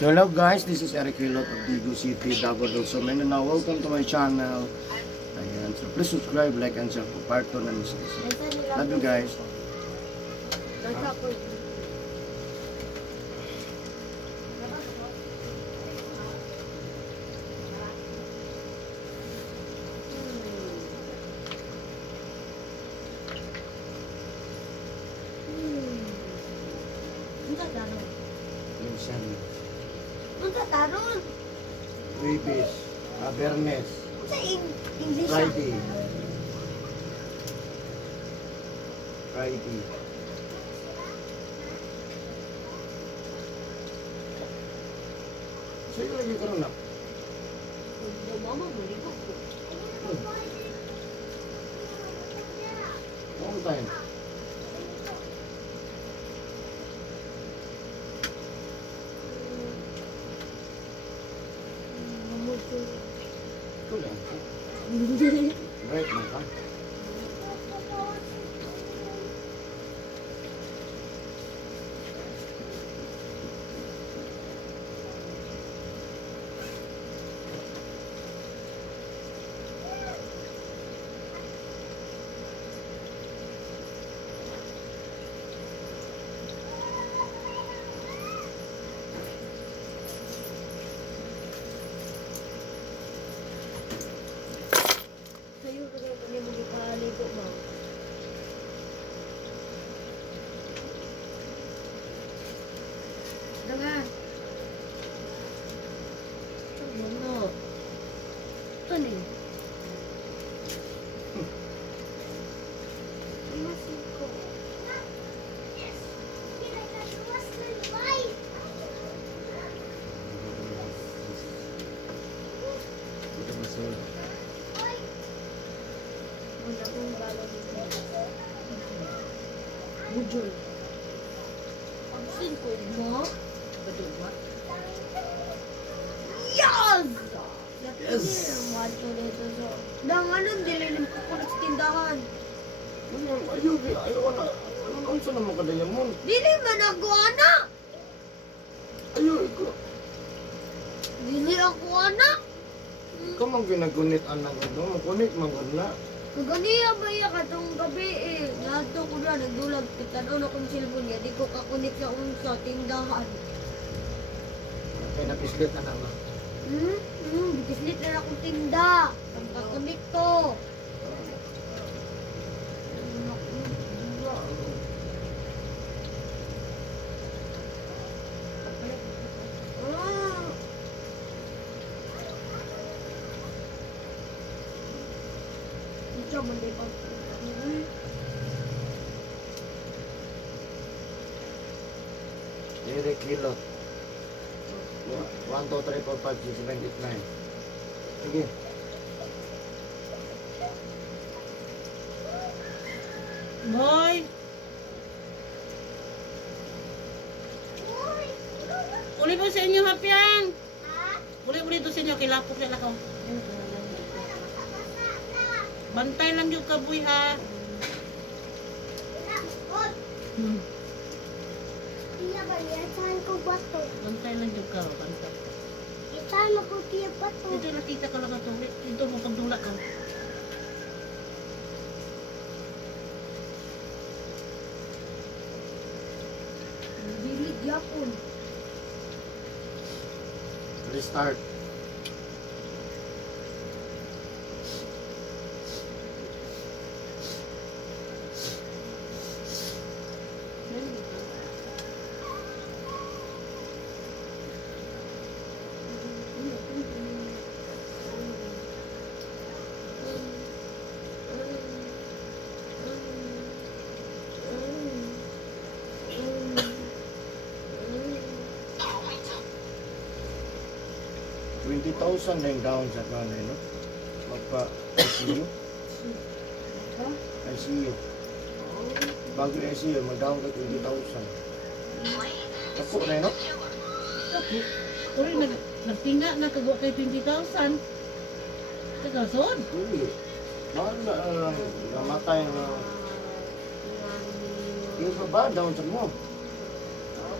So hello guys, this is Eric Hilot of Digo City, Davao del Sur, Mindanao. Welcome to my channel. Ayan, so please subscribe, like, and share po. Part 2 na miss. Love you guys. Minsan, Unsa taron? Wibis, Bernes, Unsa English? Friday. Friday. Sa'yo lagi ka na. Mama mo ligo. Long time. Ito lang. Break mo ka. Sayo ko na kami mo ligo mo. Dangan. Ano? Ito ni. Ito ba sir? Wala kong bala dito. Bujol. Absent ko mo. Betul ba? Yes! Yes! Macho dito so. Dang ano, dililim ko po sa tindahan. Ayaw na. Ano sa naman kadaya mo? Dili man ako anak! Ayaw, ikaw. Dili ako anak! Ikaw mang ginagunit anak ko. Magunit, maguna. Kaganiya ba iya katong gabi eh. Nato ko na, nagdulag kita doon akong silbon niya. Di ko kakunik sa unsa, tindahan. Kaya napislit na naman. Bikislit na akong tinda. Ang kakunik ko. Ah. Ito man di pa. Eric Hilot. 1, 2, 3, 4, 5, 6, 7, 8, 9. Sige. Boy! Uli po sa inyo, Hapyang! Uli to sa inyo, kilapok sila ko. Bantay lang yung kaboy, ha? Iya ba, saan ko bato? Bantay lang yung ka, bantay. Saan ako tiya bato? Ito nakita ka lang ito. Ito mo pagdula ka. Bilig yapon. Restart. $20,000 na yung down sa kanay, no? Magpa-ICU. ICU. Bago yung ICU, mag-down ka $20,000. Ako na yun, no? Uli, nagtinga na kagawa kay 20,000. Tagasod. Hindi. Mahal na namatay na. Yung pa ba, down sa mo?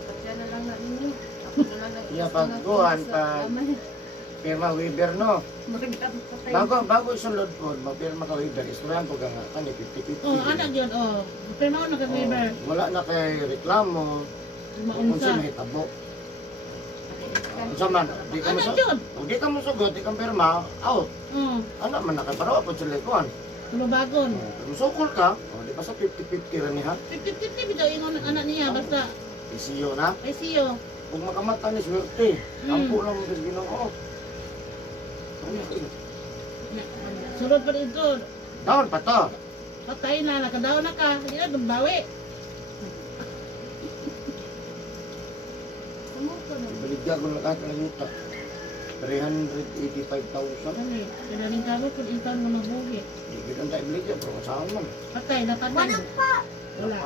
Patya na lang na ninyo. Ako na lang Iya, pagkuhan, pag pirma waiver, no? Bago isulod po, mapirma ka waiver, istoryan po ka nga, kani 50-50. Oh, anak yun, oh. Pero mo naka-waiver. Wala na kay reklamo, kung Maunsa. sino hitabo. Unsa man, di ka Anak masugod, yun. di ka masugod, di ka pirma, out. Oh, Ano man, nakaparawa po sa likuan. tulubagon. Kung sukol ka, di pa sa 50-50 rin niya, 50-50 bitaw ingon anak niya, basta isiyo na. ay siyo. Kung makamata ni swerte, ampo lang mo sa ginoo. Sulod pa dito. Daon pa to. Patay na, nakadaw na ka. Hindi na, dumbawi. Ibaligya ko lahat ng yuta. 385,000. Ano eh, kinaling kamo kung intan mo mabuhi. Hindi kita tayo ibaligya, pero masaan man. Patay na, patay. Wala.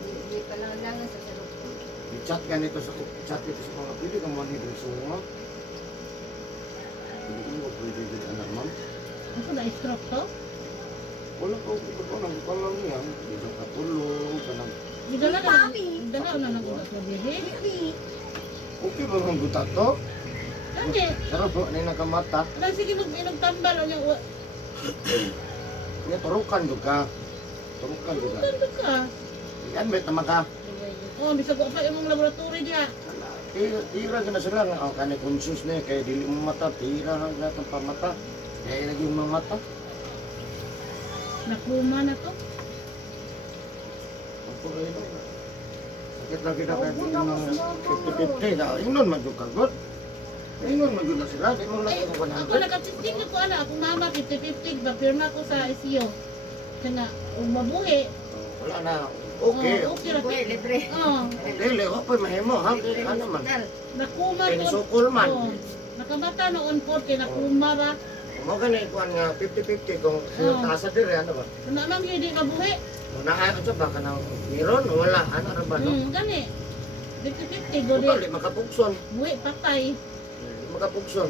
Hindi pa lang sa sarap. I-chat ka nito sa mga pwede ka mo nito sunga. Hindi ko pwede din anak ma'am. Ako na-stroke to? Wala ko, ito ko, nagpalang niya. Hindi ka katulog, ka nag... Dala na nagulat na bihi. Okay ba mga gutat to? Lagi. Pero po, na nakamata. Lang sige nagtambal o niyang Kaya turukan do ka. Turukan do ka. tando ka. Yan, may tamaga. Oh, bisa ko pa yung laboratory niya. Tira ka na sila nga, ang kanay conscious na kaya dili mo mata, tira ka na itong pamata. Kaya naging mga mata. Nakuma na to. Ako rin ito. Sakit lagi na kaya yung mga 50-50 na, ingon magkagot. Ingon magkagot na sila, di mo lang Ay, yung ako 100. nakachisting ko ala, akong mama 50-50, bapirma ko sa ICU. Kaya nga, mabuhi. Wala na, okay. Oh, okay ra. Libre. Oh, Dili, okay, mahimo ha. Ano man. nakuma Kaya to. nisukol man. Oh, nakamata noon po, kaya nakuma ra. Kung mga ganun, kuhan nga 50-50 kung sino Oo. taas sa dire, ano ba? Kung naman hindi mabuhi. Kung naan sa baka ng miron, wala, ano ra ba no? Gani. 50-50, Kung guli. makapugson, Buhi, patay. makapugson.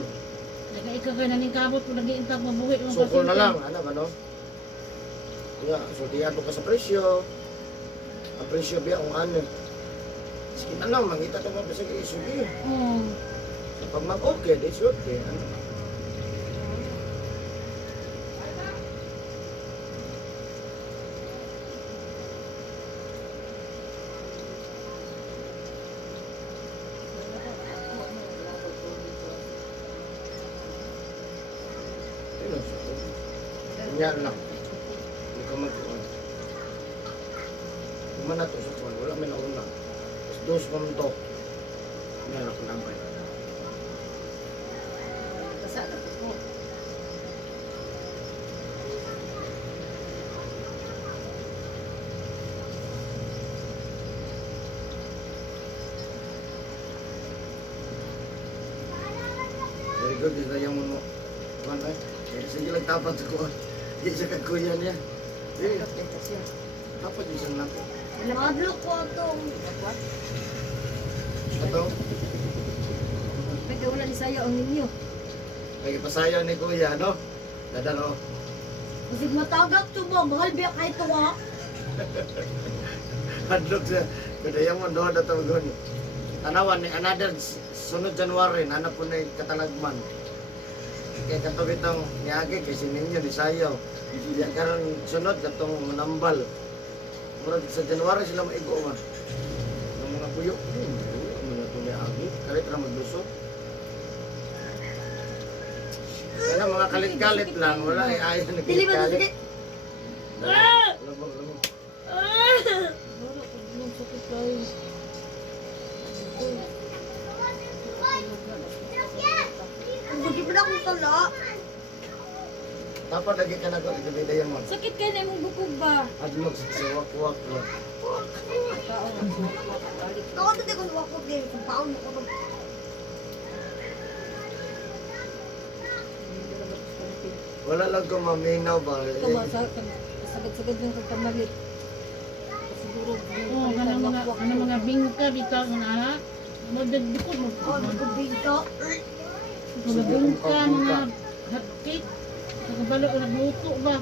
Nag-ikaw kayo naning kabot kung nag-iintag mabuhi. ng Sukol na pasyente. lang, ano ba no? Kaya, sultihan mo ka sa presyo. Ang presyo biya kung ano. Sige na lang, mangita ka mo sa isugi. Oh. Pag mag-okay, di okay. Ano? Ayun, sukol. Ganyan lang. Hindi ka mag-uwan. Kumana to sa kuwan, wala may nauna. Tapos dos mo to. Yan ako nambay. Kasada ko. Very good, isa yung mo. Kuwan ay. Sige lang tapat sa kuwan. Di sa kakuya niya. Eh, tapat yung isang laki. Madlo ko itong. Ito, Pwede wala ni sayo ang ninyo. nagpasayaw ni kuya, no? Dadaro. Kasi matagak to mo. Mahal biya kahit ito ha. Hadlok siya. Kaya mo doon na tawagon. Tanawan ni another sunod January, nanap po na yung katalagman. Kaya katong itong niyagi, kasi ninyo, ni Sayaw. Yan karon sunod, katong manambal. Murag sa January sila maigo man. Ng mga puyo. Mga itong niyagi. Kalit na maglusok. Kaya mga kalit-kalit lang, wala ay ayaw na Dili ba ito? kalit-kalit. Ah! Lamang. Ah! Wala ko nung sakit kayo. Ang buti pa na akong tala. Dapat lagi ka na ko, ito yan mo. Sakit kayo na yung bukog ba? Adlok sa wak-wak. Ako dito kung wakog din. Kung paon mo ko. Wala lang ko maminaw ba? Ito ba? Sagad-sagad yung kagkamalit. Siguro. Oh, kana mga bingka bitaw ng ana. Magdagdikod mo. Oh, nagkubig ka. Mga bingka, mga hotcake. Nakabalo, nagluto ba?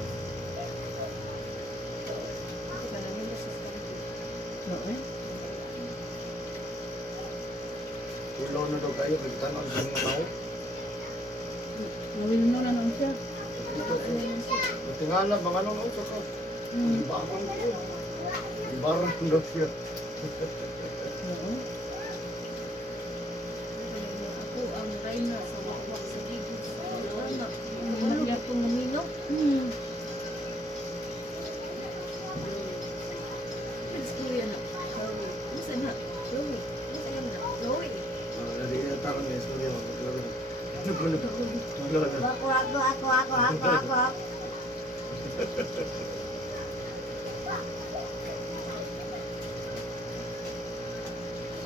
Ulo na daw kayo, nagtanong sa mga tao. Nawilno na lang siya. Tingala, mga anong uso ka. Ibarang ko. Ibarang daw siya. Oo. Ako ang reyna sa wakwak sa gigit sa anak. Ano ba itong mamino? Let's go yan na. Chloe. Masa na? Chloe. Masa yan na? Chloe. Nalilita ko na istorya. Ano ko na? Ano na? Ako.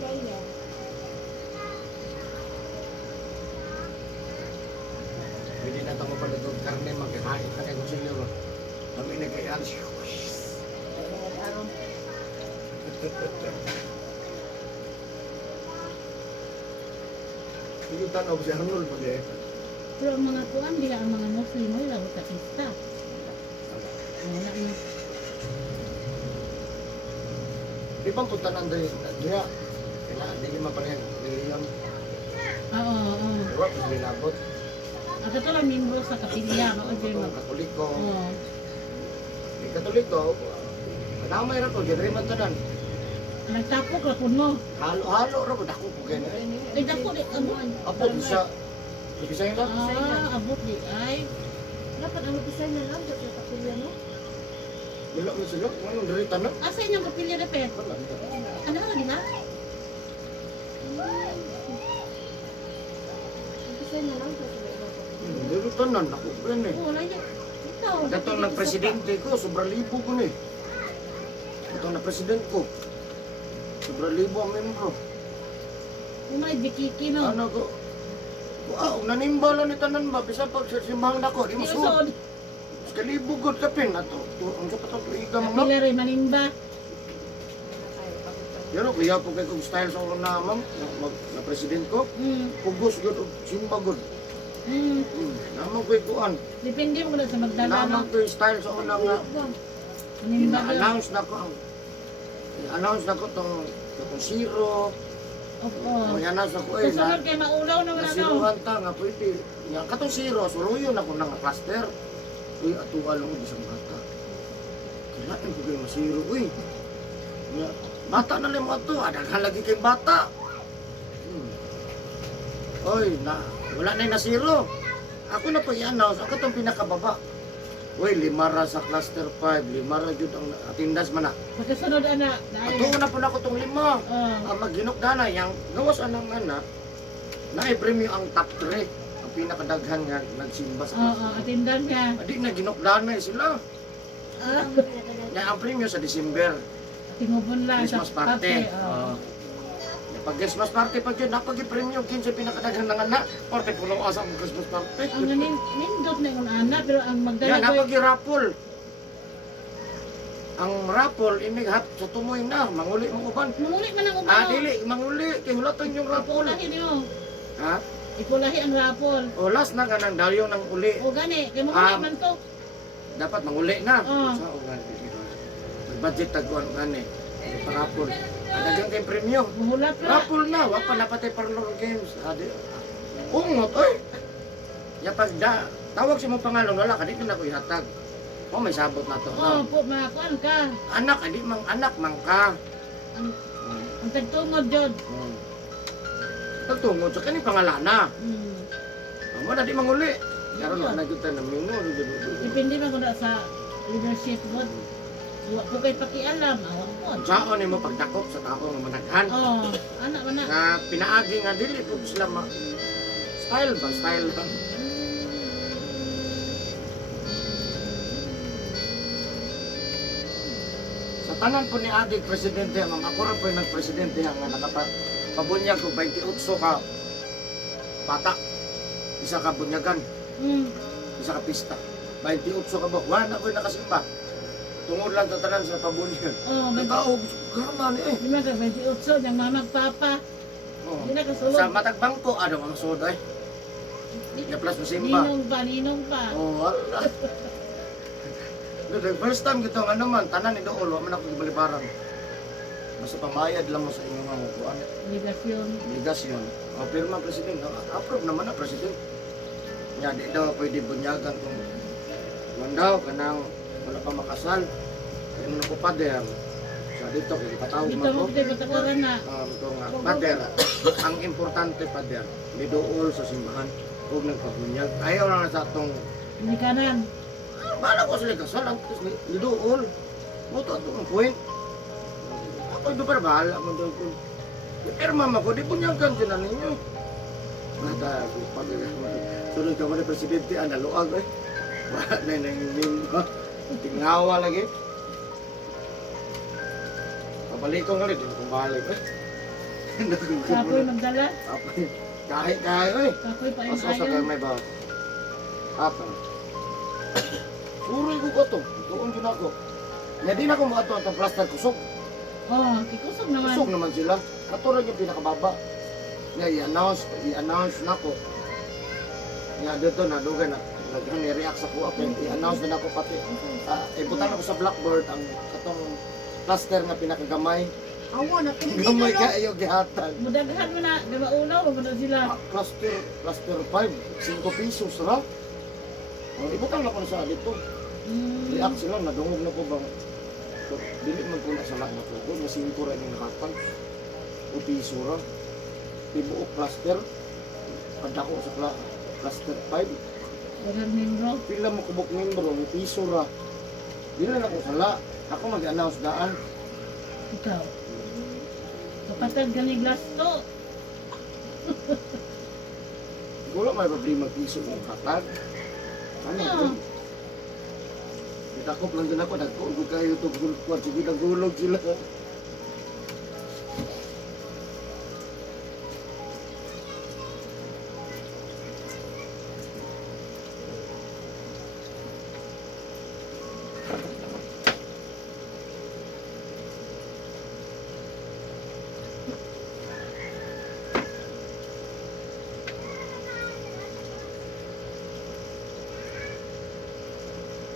Saya. Hindi na ito pala ito karne, magkakain na kayo sa inyo. Kami nagkayaan siya. Aron. Yung tanaw si Arnold pag eh. Pero ang mga tuan, di ang mga Muslim, wala ko sa pista. Wala na. Di bang punta na Andre? Diya. Hindi naman pa rin. Million. Oo, oo. Diba? Mas binabot. At ito lang membro sa kapilya, no? Katoliko. Oo. Di Katoliko. Kanamay ra ko. Gidri man tanan. Nagtapok ra pun mo. Halo-halo ra ko. Dako po gani. Ay, dako di. Abot. Apo bisa. Bisa yun lang. Abot di. Ay. Dapat ang mapisay na lang sa kapilya mo. Wala mo sila. Anong dari tanan? Asa inyong kapilya na, Pet? Wala. Ano ka na? Mapisay na lang sa kapilya. Dari tanan. Dako gani. Wala niya. Ito. Datong na presidente ko. Sobra libo ko ni. Datong na presidente ko. Sobra libo ang membro. Yung mga dikiki, no? Ano ko? Wow, nanimbalan ni tanan ba? Bisa pag simbahan ako, di mo suot. Iusod. Kalibo god kapin ato. Ang sa patong tuiga mga. Kapilya rin, manimba. Pero kuya po kay kong style sa una ma'am, na president ko. Pugos god og simba god. Namang ko'y kuan. Depende mo na sa magdala, no? Namang ko'y style sa una nga. Manimba doon. Ina-announce na ko ang i-announce na ko tong zero. Opo. May-announce na ko eh. Susunod kay maulaw naman ano. Nasiruhan ta nga pwede. Nga katong zero, suruyo na ko na nga cluster. Uy, atuwa lang ko isang bata. Kailangan ko kayo masiro, uy. Nga, bata na lang mo ito, adaghan lagi kayong bata. Uy, wala na yung nasiro. Ako na po i-announce, ako itong pinakababa. Uy, 5 ra sa cluster 5, 5 ra jud ang atindas man na. Pagkasunod, ana. Atuwa na po na ako itong 5. Maghinok na yang gawas anang anak, na-premium ang top 3. Ang pinakadaghan nga nagsimba sa Oo, cluster. atindan niya. Adi na ginokdanay sila. Nga ang premium sa December, Tingubon lang. Christmas sa party. Oo. Pag Christmas party pag yun, napag-premium 15 pinakadaghan ng anak. Parte puno asa ang Christmas party. Ang nindot na yung ana, pero ang Yan, magdala ko. napag-rapol. Ang rapol, inighat sa tumoy na, manguli mong uban. Manguli man ang Ah, ubano. dili, manguli, kay hulatan yung rapol. Ipulahi niyo. Ha? Ipulahi ang rapol. O last na ka ng dalyong ng uli. O gani, kay manguli man to. Dapat manguli na. Oo. Sa ugan. Budget taguan gani. Parapol. Adagang kay premium. Muhulat na. Rapol na, wa pa napatay parlor games. Adi. Ungot oy. Ya pag tawag si mo pangalong wala ka dito na ko ihatag. O may sabot na to. Oo, po, makakuan ka. Anak adi mang anak mang ka. Ang tagtungod jud. Pagtungod sa kani pangalana. Hmm. Amo na di manguli. Karon na gyud ta na mingo. Depende man kuna sa leadership board. Wa ko kay pakialam, awak po. Saon nimo pagdakop sa tao nga managhan. Oh, anak man na. Nga pinaagi nga dili po sila style ba? Style ba? Sa tanan po ni Adik Presidente, ang ako rin po yung nag-presidente nga nakapabunyag ko 28 ka bata. Isa ka bunyagan, isa ka pista. 28 ka ba? Wala ko yung nakasimba. Tungod lang sa tanan sa pabunyag. Oh, may Nagkaog, garaman eh. di man ka 28 yang mamag papa. Oh. Di na kasulod. Sa matagbangko, ano ang soda eh. Ya plus mo simba. Ninong pa. Oh, wala. The first time gito nga naman, tanan ni Dool, wala man ako gibalibaran. Basta pamayad lang mo sa inyong mga kuan. Obligasyon. Obligasyon. O pirma president, approve naman na president. Nga di daw pwede bunyagan kung mandaw kanang wala pa makasal. Ano na ko pader. Sa dito kay patawag Dito man mo ko. kita patakaran na. Ito nga, pader. Ang importante pader, miduol sa simbahan. Huwag nagpabunyag. Ayaw lang na sa atong Hindi kanan. bala ko sila kasal, ang miduol. Muto ito ang point. Ako ito para bahala mo doon ko. Pero mama ko, di punyagan sila ninyo. Nata, pag sunod ka mo na presidente, naluag eh. Wala na nang tingawa lagi. Pabalik ko nga rin, hindi ko balik eh. Kapoy magdala. Kahit eh. Kapoy pa yung Asa ka ayon. may ba? Apa? Suroy ko ko to. Doon ko na ako. Nga di na ako mga to ang plaster kusog. Oh, kikusog naman. Kusog naman sila. Katulad yung pinakababa. Nga i-announce na ko. Nga dito na dugan na. Nag-react sa kuha. I-announce na ako pati. Ibutan ako sa blackboard ang katong plaster nga pinakagamay. Awa, napindi Gamay na kayo gihatag. Mudaghan mo na, gamaulaw, mo na sila. Plaster 5, 5 pesos ra. Ibutan na ko na sa dito. React sila, nadungog na ko bang so, dili man po na sa lahat na po ko, nasingko rin yung nakapag o piso ra ibuok plaster padako sa plaster 5 Dagan membro. pila mo kubok membro, yung piso ra dili na ko sala, ako mag-announce daan Ikaw. Kapatag ka ni Glasto. wala may problema piso yung katag ano Ah. yun itakop lang din ako, nagkulog kayo ito gulkwad, sige nagulog sila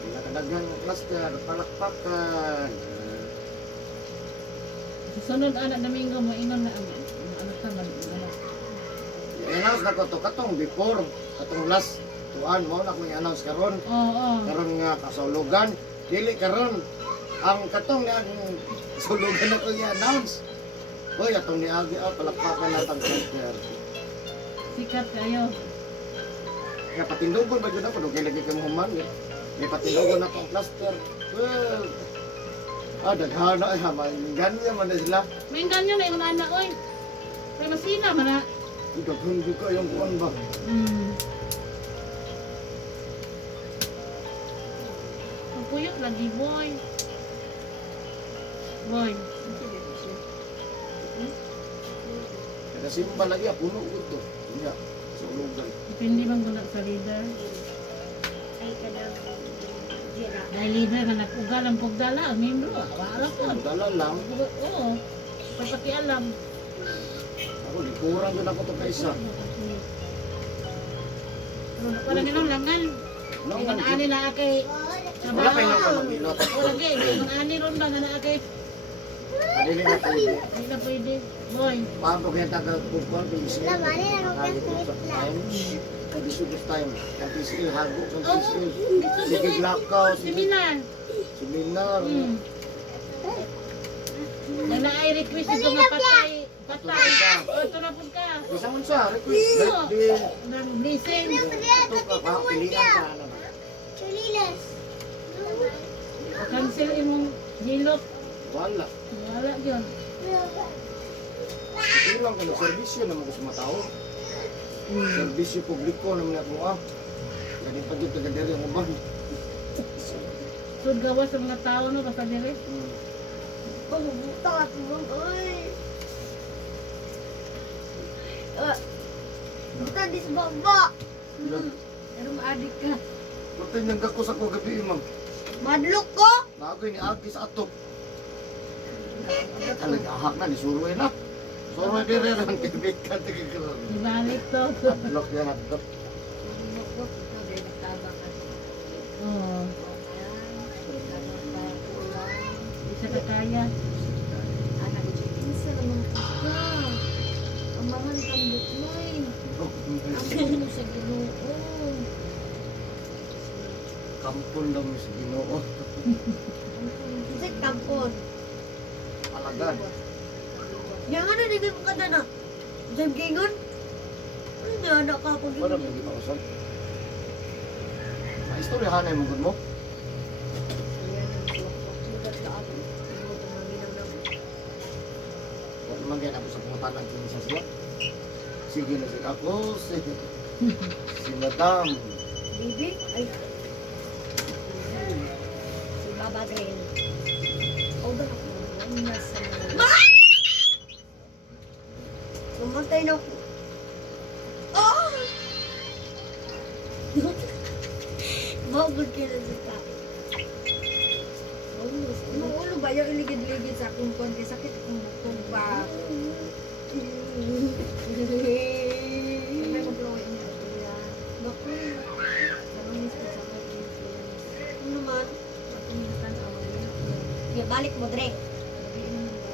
nakadagang plaster, palakpakan Susunod anak Domingo mo inom na ang anak ka man. i-announce na ko to katong before katong last tuan mo na kung i-announce karon Oo. karon nga kasulugan dili karon ang katong nga sulugan na ko i-announce hoy atong niagi palakpakan na tang plaster Sikat kayo. nga patindugon ba jud ako dugay lagi kay human may patindugon na ang plaster well daghana ay haman ganyan man na sila May ganyo na yung anak oy. May masina man na. daghan jud ka yung kuan ba Puyot lagi boy. Boy. kada simba lagi puno gud to nya sulugan Depende bang guna sa leader. Ay, kadang gira. Dahil leader nga nag-ugal ang pagdala, ang membro. Wala po. dala lang Oo. Papakialam. ako likuran jud ako to kaisa Wala nilang langan. Ingon ani na kay wala pa nang pamilot Wala kay ingon ani ron ba nga na kay adili na pwede hindi na pwede. Boy. paano kaya tagal pupon kung isi kahit sa time kung isi time ang isi hago kung isi sige lakaw sige Seminar. seminar Nang naay request ito nga patay. Patay. O, ito na po ka. bisa man sa request di Nang blessing. ato ka pilihan ka na ba Chulilas. Cancel imong hilot. wala Wala yun. ilang ka na serbisyo naman ko sa mga tao serbisyo publiko naman ako jadi pa dito taga-diri ang uban Sud gawas sa mga tao no basta dire. Pagbubuta ka tulong. Ay. Buta di sa baba. Pero maadik ka. Putay niyang gako sa ko gabi ma'am Madlok ko. Nagoy ni Agi sa ato. Talaga ahak na ni Suroy na. Suroy dire ran kaibigan tigil. Ibalik to. Block yan ato. Oo. Isa ka kaya. Anak ko Ampun daw mi sa Ginoo. Kasi tampon. Alagad. Yang ano, hindi ko kada na. Diyan gingon. Ano niya, anak ka pag Wala mo gipausap. Ay, istoryahan ay mugod mo. Wala naman kaya napo sa pungutan ng kinsa sila. Sige na sige ako, si Madam. Bibi? Ay. Si Baba Green. O ba ako? Ang nasa mga... Namatay na ako. Oh! Bogod ka na sa Nung ulo ba yung iligid-ligid sa akong konti sakit kung bukog ba? May mag-blow in the kuya. Baku. Anong miss ko sa akin? Ano naman? Akong minatan away. Ya, balik mo, Dre. Sabihin mo ba?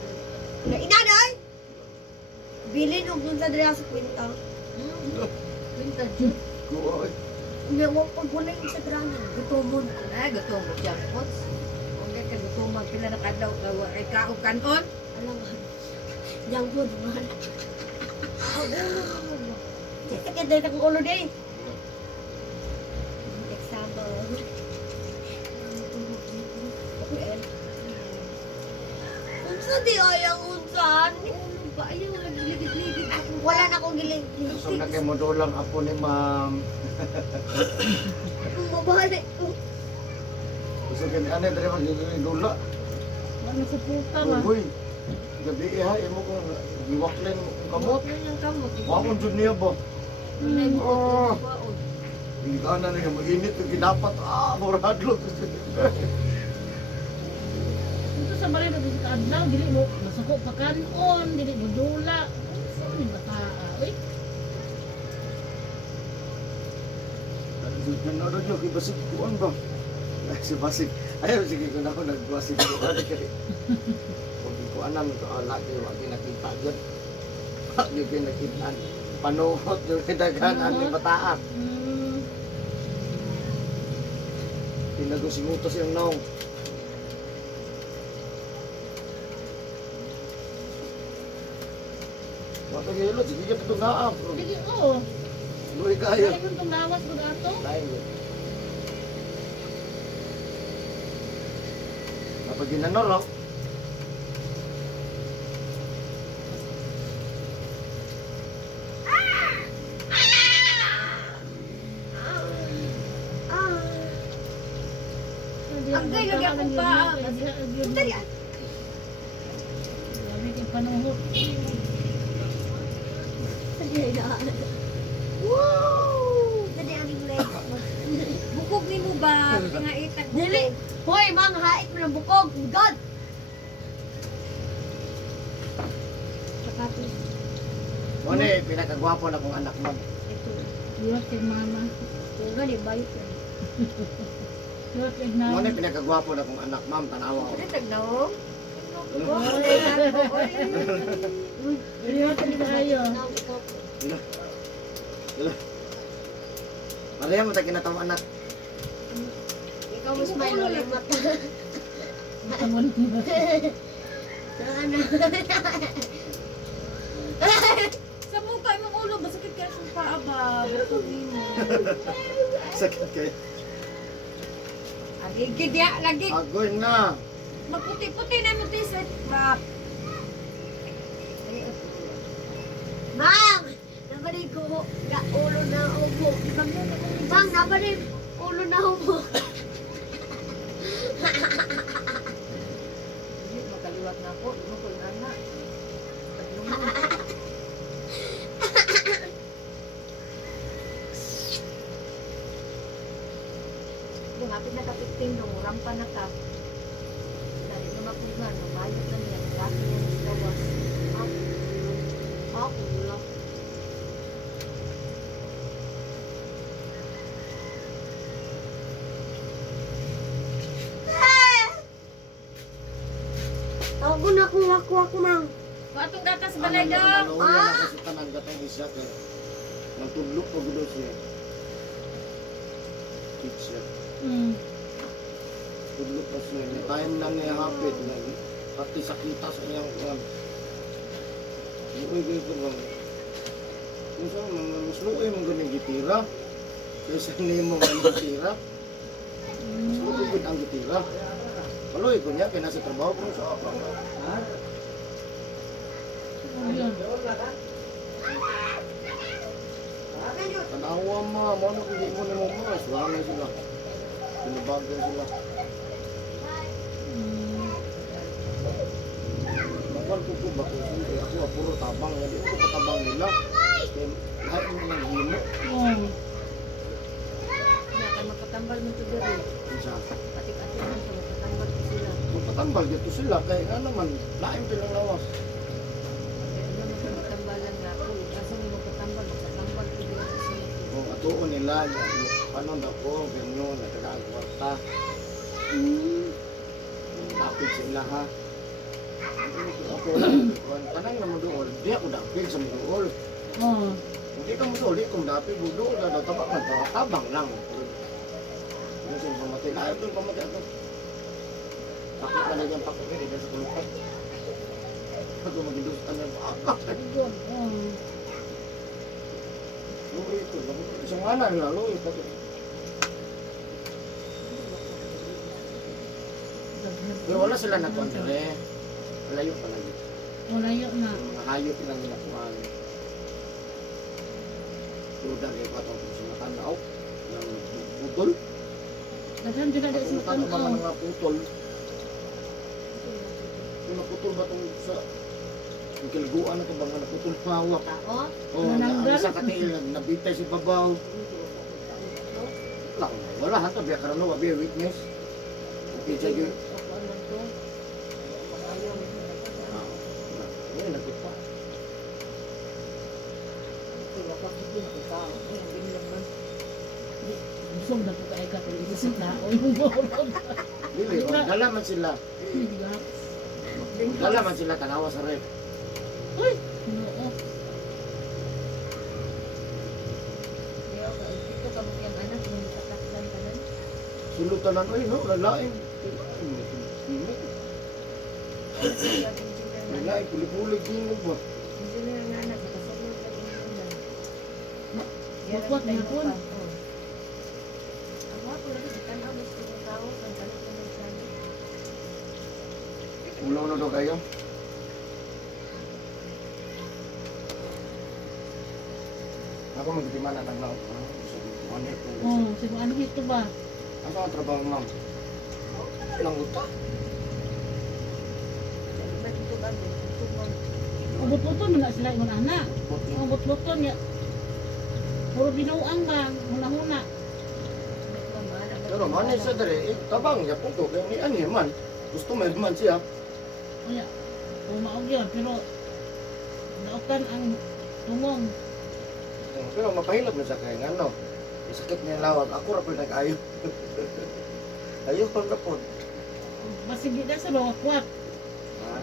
Na inanay! Bilin og dun sa Dre sa kwenta. Winter June. Kuoy. Nga, wag pag wala yung sa drama. Gutomon. Ay, gusto mo dyan. Pots. Kung hindi ka gusto mo, pila na kadlaw ka, ay kaog kanon. Alam nga. Yang good man. Sakit dahil akong ulo day. Example. Unsa di ayang unsan? Ulo ba? Ayaw, nagligid-ligid ako. Wala na akong giling. So na kay mo dolang apo ni Ma'am. Kung mabalik ko. Gusto kani ane dere magdula. Ano sa puta ba? Uy. Gabi ha imo ko giwaklen mo kung kamot. Yan yung kamot. Wa mo jud niya ba? Nay mo ko Oh. baon. Hindi ka na nga mag-init yung ginapat. Moradlo. Ito sa balay na sa adlaw, dili mo masako pa kanon, dili mo dula. Sa ni bata, oy. Nanonood nyo, kay Basig kuwan ba? Ay, si Basig. Ayaw, sige ko na ako nagbasig ko. Ano kaya? Huwag ko anam ito. Lagi, wag yung nakita dyan. Wag yung nakita. Panuhot yung daganan ni bataan. Pinagusingutos yung nong. Wag ka gilot, sige ka ito naam. Sige, oo. Luwi kayo. Kaya mo itong lawas ko dato. Lain yun. Kapag ginanor, no? Agay, lagi ako pa. Dali. Dami kang panuhot. Wow! Dali ang legs mo. Bukog ni mo ba? Nga itak Dili! Hoy, mang hait mo ng bukog! God! Sapatos. Muna eh, pinakagwapo na kong anak mo. Ito. Liwat kay mama. Kung gani, bayot yan. Liwat kay Muna mama. eh, pinakagwapo na kong anak, ma'am. Tanawa ko. Ano tagnaw? Liwat kay tayo. Maria mo tayo kinatawa anak. Ikaw mas may lolang mata. Tawon ko ba? Ano? Sa mukha imong ulo, basakit ka sa paa ba? Bukog ni mo. Sakit kayo. Agigid ya, lagi. Agoy na. Magputi-puti na mo t-shirt ba? Mang! Nabanin ko na ulo na ubo. Mang, nabanin ulo na ubo. Hindi, magkaliwat na ako. Hindi mo ko yung anak. Taglumon. Kung hapit na ka-15 nung rampa na ka. Dali na mapugan, mabayot na niya. Laki niya sa gawas. Ako lang. Ako na kung ako, mang. Atong gatas Ano balay na, daw. naluya na kasi tanang gatang isa ka. Nagtudlok ko gulo siya. Teacher. Tudlo pa siya. May time lang niya hapit. Pati sakita sa iyang kuwan. Luoy ko bang. Kung saan, mas luoy mong ganang gitira. Kaysa nimo ang gitira. Mas luoy ko ang gitira. Maluoy ko niya, kaya nasa trabaho ko sa apa. Ano yun? Tanawa ma, mo na kung di mo na mo mas. Wala na sila. Pinabagal sila. Bakal ko po ba kung siyempre ako puro tabang. Hindi ko katabang nila. Kaya lahat mo nang himo. Oh. Kaya magpatambal mo ito diri. Isa. Atik-atik mo sa magpatambal ko sila. Magpatambal dito sila. Kaya ano man, lain pilang lawas. Kaya ano mo magpatambalan nga ako. Kasi mo magpatambal ko diri sa sila. Kung atuon nila, ano daw ko, ganyan, nagkagaan kwarta. Dapit sila ha. Ako lang, tanang naman doon. Di ako dapit sa doon. Oh. Hindi ka mo doon, di kung dapit mo doon. Tabak man, tabang lang. Yung siyang pamatay. Ayaw doon pamatay ako. Pakit ka na dyan, pakit ka dyan sa kulupan. Ako mag-indus ka na, pakak. Doon. Oh. Luwi ito, isang ana nila, luwi ito. Pero wala sila nakontre. Malayo palayo. Malayo na. Yung mga hayop lang nakuhaan. Luda rin pa ito sa mga tanaw. Yung putol. Daghan dyan na Sa sa mga tanaw tanaw. mga putol. Yung naputol ba itong sa... Yung kilguan na ito ba nga naputol hawak. Tao? O, Nananggal. ang isa katiil, nabitay si babaw. Wala hanta, biya karano, wabi witness. Okay, siya yun. Ako ano to? Ayaw mo. Ay, nagpa. Ito, wakak ito na ikaw. Ay, hindi naman. Busog na po kayo ka. Pero isip na. O yung borog. Dili, dala man sila. Dala man sila, tanawa sa rep. Uy! Oo. Ito ka mo yung anak mo, tataklan ka nun. Sulutanan, ay no, lalaing. Lalaing, kulik-kulik din mo ba? Engineer nga anak, nakasagot ka din nila. Bukwat na po. Ang wapo lang, itanaw gusto ng tao, ang kalit naman sana. Ulaw na daw kayo. Ako magtiman na taglaw. Manit ko. Oh, sige, ano ito ba? Asa ang trabaho, ma'am? Ilang uta? Ba't ito ba? Ito mo. Ubot-uton mo na sila yung anak. Ubot-uton niya. Puro binuang ba? Huna-huna. Pero manit sa dere, tabang niya po to. Kaya may ani man. Gusto may man siya. Kaya, umaog yun. Pero, nautan ang tumong. Pero mapahilap na siya kaya nga no. May sakit niya lawag. Ako ra po nag-ayo. Ayaw pang rapod. Basig di na sa mawakwat. Ha?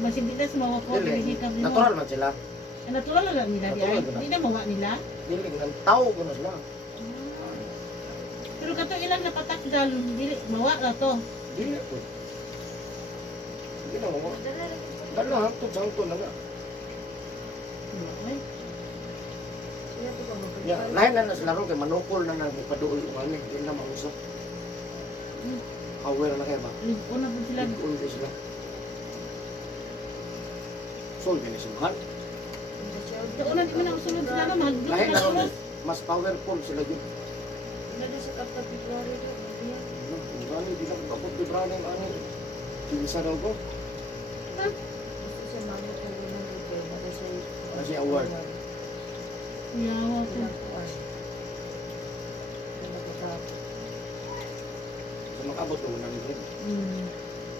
Basig di na sa mawakwat. Dili. Natural man sila. Natural lang nila. Di ay. Natural na. Di na mawa nila. Dili. Ang tao ko na sila. Pero kato ilang napatakdal. Dili, mawa na to. Dili po. Hindi na mo. Dala hangtod sa hangtod na nga. Ay, Ya, lain na sila ron kay manukol na nagpaduol ko kami. Hindi na mausap. Aware na kayo ba? ligo na po sila. Nagpaduol din sila. Sol, ganyan si Mahal. Doon na di man ang sunod sila na mahal. Lain na ron. Mas powerful sila yun. Nada sa kapta February do. Gani, di na ko kapot di brani ang ani. Kinsa daw ko? Gusto siya mamit ng unang lugar. Nada siya. Kasi award. Yawa po. Sa makabot ko na libre. Hmm.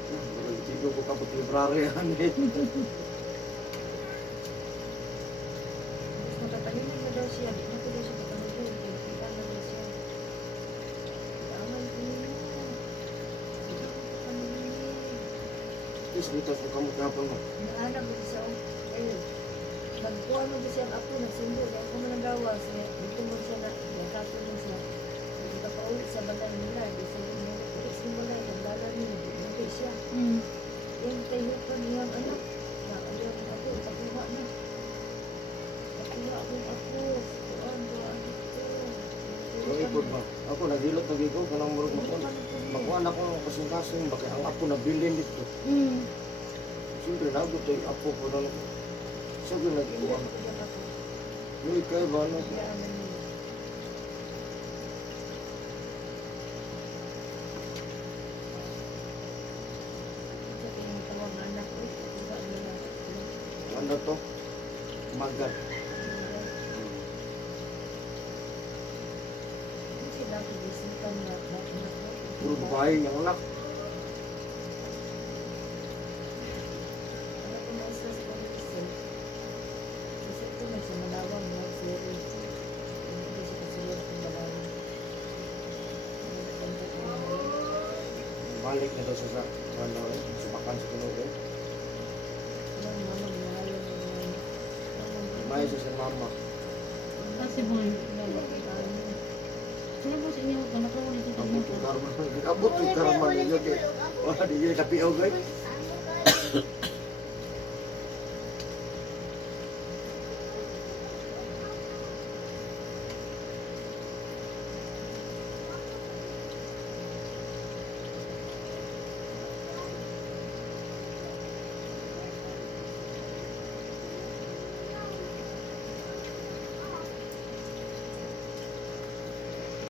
Wala dito ko kapot library yan eh. Gusto tatalinin na daw siya. Di na ko daw siya papanagin. Nakita na daw siya. Aman ko niya. Di na ko papanagin. Please, dito sa kamot kapon mo. Naanak mo siya. Ayun. Nagkuha mo siya ang apo. Nagsindo. Dahil ko man ang gawas. Dito mo siya na. Nagkaso mo siya. Hindi ka pa ulit sa banay nila. Di sa inyo. Ulit siya wala yung lala niya, hindi siya. Mm. Yung tayo pa niyang anak, na ayaw na ako, tapuha na. Tapuha akong ako, kuan, kuan ito. Yung ipod ba? Ako nagilot na gigo, kanang murag mo. Makuha na ko ng kasing-kasing, bakit ang apo nabilin dito. Mm. Siyempre, nagot yung apo ko na sabi nag-iwan. Hindi kayo ba, ano? Ano to? Magat. Puro babae niyang anak. Balik na daw siya sa ano eh, subakan sa kuno eh. May siya sa mama. Kasi boy. Sino po sa inyo kung nakaw dito sa Abot inyo? yung karma. Abot yung karma niyo kay. Wala di yun napiog eh.